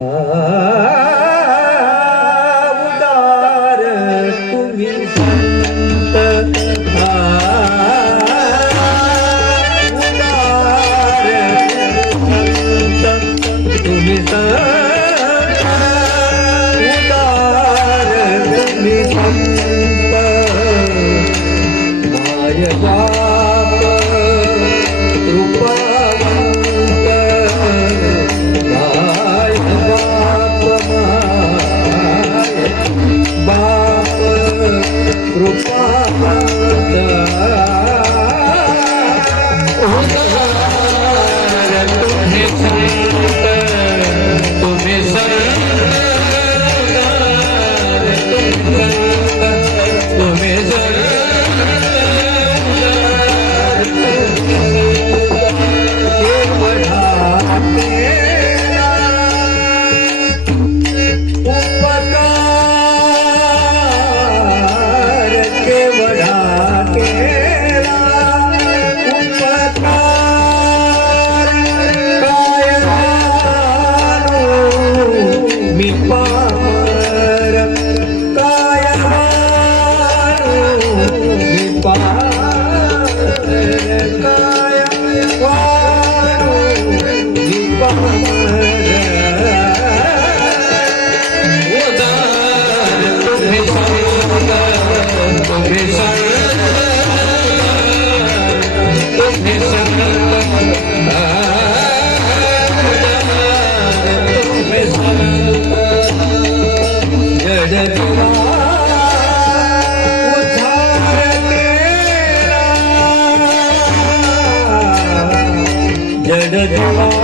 उदार तुम्ही संत उदार संत तुम्ही संत उदार तुम्ही संत माय बाप कृपावंत माय बाप बाप कृपावंत तुम्ही संत तुम्ही मी पामर काय मी पामर काय मी पामर उदार तुम्ही संत तुम्ही संत जडदिवा उद्धार तेरा जडदिवा